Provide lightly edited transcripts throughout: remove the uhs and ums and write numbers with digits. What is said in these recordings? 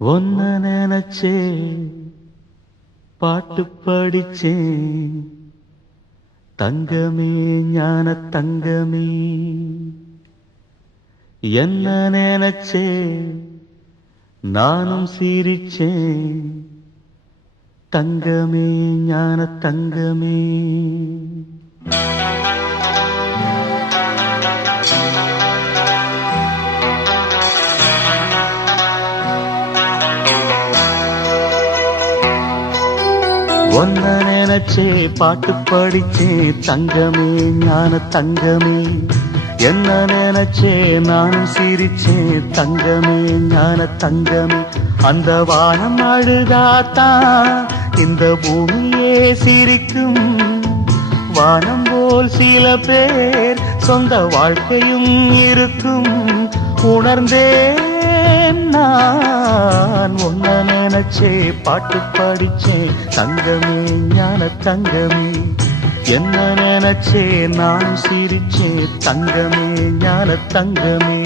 ஒன்ன நினைச்சே பாட்டு படிச்சேன் தங்கமே ஞான தங்கமே. என்ன நினைச்சே நானும் சிரிச்சேன் தங்கமே ஞான தங்கமே. ஒன்ன நினைச்சே பாட்டு படிச்சே தங்கமே ஞான தங்கமே. என்ன நினைச்சே நானும் சிரிச்சே தங்கமே ஞான தங்கமே. அந்த வானம் அழுதாத்தான் இந்த பூமியே சிரிக்கும். வானம் போல் சில பேர் சொந்த வாழ்க்கையும் இருக்கும். உணர்ந்தேன் நான் ஒன்ன நினைச்சே பாட்டு படிச்சே தங்கமே ஞான தங்கமே. என்ன நினைச்சே நான் சிரிச்சே தங்கமே ஞான தங்கமே.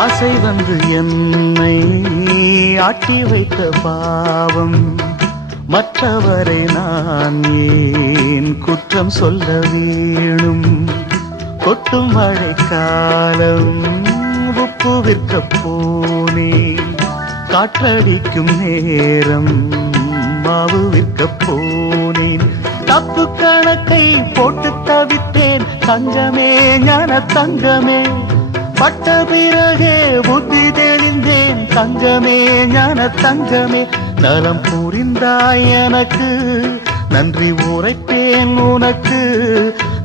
ஆசை வந்து என்னை ஆட்டி வைத்த பாவம். மற்றவரை நான் ஏன் குற்றம் சொல்ல வேணும்? கொட்டும் மழைக்காலம் உப்பு விற்க போனே. காற்றடிக்கும் நேரம் மாவு விற்க போனேன். தப்பு கணக்கை போட்டு தவித்தேன் தங்கமே ஞான தங்கமே. பட்ட பிறகே புத்தி தெளிந்தேன் தங்கமே ஞான தங்கமே. நலம் புரிந்தாய் எனக்கு நன்றி உரைப்பேன் உனக்கு.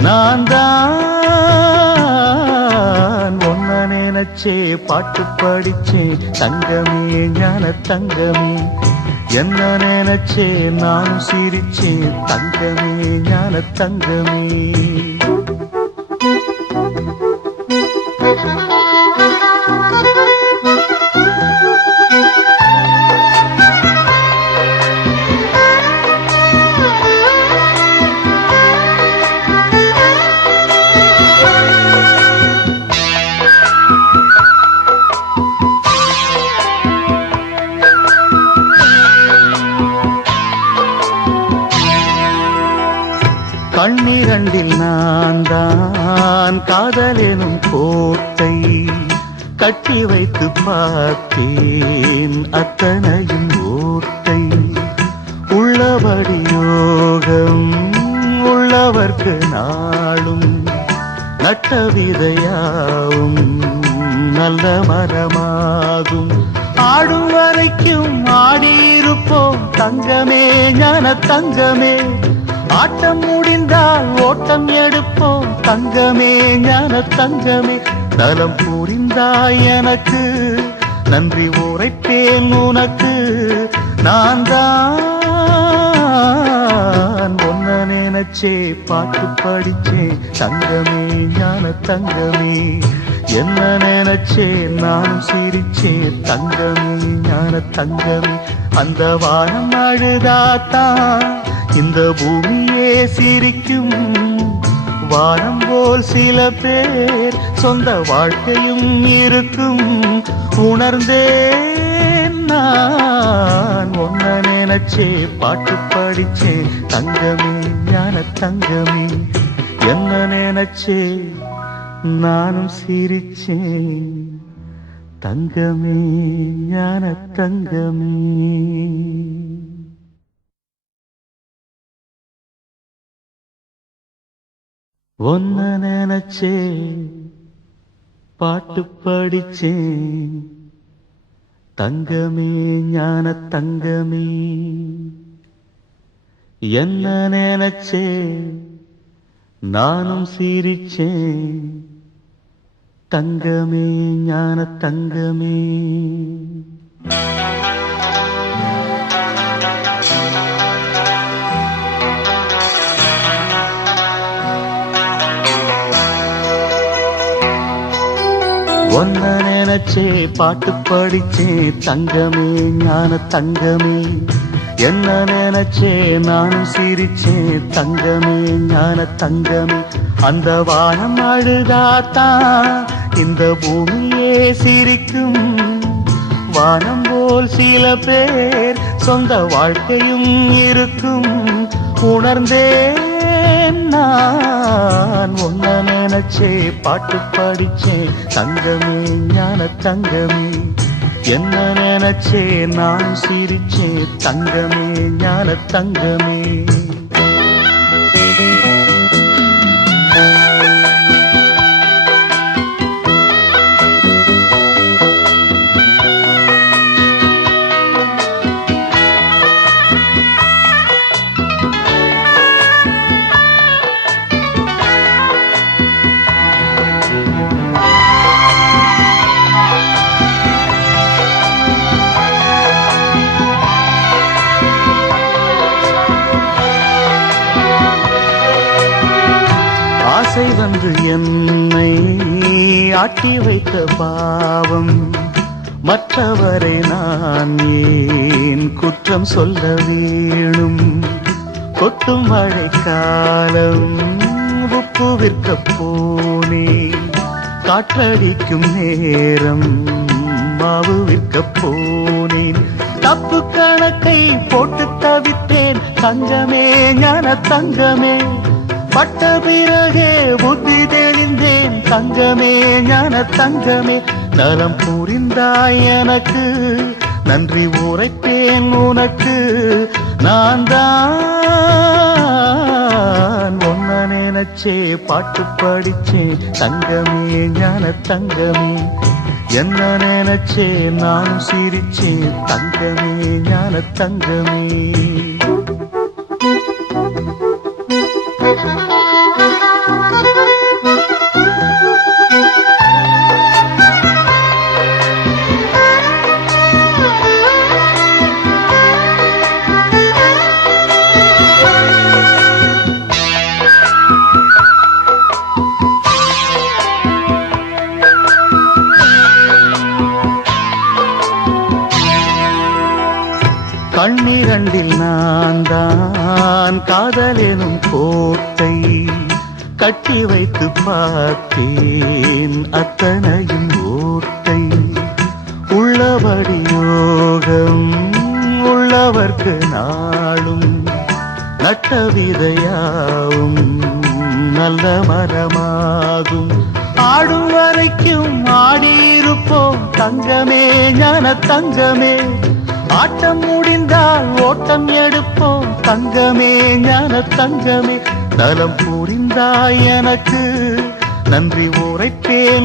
நான் தான் ஒன்ன நினைச்சே பாட்டு படிச்சே தங்கமே ஞான தங்கமே. என்ன நினைச்சே நான் சிரிச்சே தங்கமே ஞான தங்கமே. கண்ணிரண்டில் நான் தான் காதலெனும் கோட்டை கட்டி வைத்து பார்த்தேன் அத்தனையும் ஓட்டை. உள்ளபடி யோகம் உள்ளவர்க்கு நாளும் நட்ட விதையாவும் நல்ல மரமாகும். ஆடும் வரைக்கும் ஆடியிருப்போம் தங்கமே ஞான தங்கமே. ஆட்டம் முடிந்தால் ஓட்டம் எடுப்போம் தங்கமே ஞான தங்கமே. நலம் புரிந்தாய் எனக்கு நன்றி உரைப்பேன் உனக்கு. நான் தான் ஒன்ன நினைச்சே பாட்டு படிச்சே தங்கமே ஞான தங்கமே. என்ன நினைச்சே நான் சிரிச்சே தங்கமே ஞான தங்கமே. அந்த வானம் அழுதாத்தான் இந்த பூமியே சிரிக்கும். வானம் போல் சில பேர் சொந்த வாழ்க்கையும் இருக்கும். உணர்ந்தேன் நான் ஒன்ன நினைச்சே பாட்டு படிச்சே தங்கமே ஞான தங்கமே. என்ன நினைச்சே நானும் சிரிச்சேன் தங்கமே ஞான தங்கமே. ஒன்ன நினைச்சே பாட்டு படிச்சேன் தங்கமே ஞான தங்கமே. என்ன நினைச்சே நானும் சிரிச்சேன் தங்கமே ஞான தங்கமே. ஒன்ன நினைச்சே பாட்டு படிச்சே தங்கமே ஞான தங்கமே. என்ன நினைச்சே நானும் சிரிச்சே தங்கமே ஞான தங்கமே. அந்த வானம் அழுதாத்தான் இந்த பூமியே சிரிக்கும். வானம் போல் சில பேர் சொந்த வாழ்க்கையும் இருக்கும். உணர்ந்தேன் நான் ஒன்ன நினைச்சே பாட்டு படிச்சே தங்கமே ஞான தங்கமே. என்ன நினைச்சே நான் சிரிச்சே தங்கமே ஞான தங்கமே. ஆசை வந்து என்னை ஆட்டி வைத்த பாவம். மற்றவரை நான் ஏன் குற்றம் சொல்ல வேணும்? கொட்டும் மழைக்காலம் உப்பு விற்க போனே. காற்றடிக்கும் நேரம் மாவு விற்க போனேன். தப்பு கணக்கை போட்டு தவித்தேன் தங்கமே ஞான தங்கமே. பட்ட பிறகே புத்தி தெளிந்தேன் தங்கமே ஞான தங்கமே. நலம் புரிந்தாய் எனக்கு நன்றி உரைப்பேன் உனக்கு. நான் தான் ஒன்ன நினைச்சே பாட்டு படிச்சே தங்கமே ஞான தங்கமே. என்ன நினைச்சே நான் சிரிச்சே தங்கமே ஞான தங்கமே. கண்ணிரண்டில் நான் தான் காதலெனும் கோட்டை கட்டி வைத்து பார்த்தேன் அத்தனையும் ஓட்டை. உள்ளபடி யோகம் உள்ளவர்க்கு நாளும் நட்ட விதையாவும் நல்ல மரமாகும். ஆடும் வரைக்கும் ஆடியிருப்போம் தங்கமே ஞான தங்கமே. ஆட்டம் முடிந்தால் ஓட்டம் எடுப்போம் தங்கமே ஞான தங்கமே. நலம் புரிந்தாய் எனக்கு நன்றி உரைப்பேன்.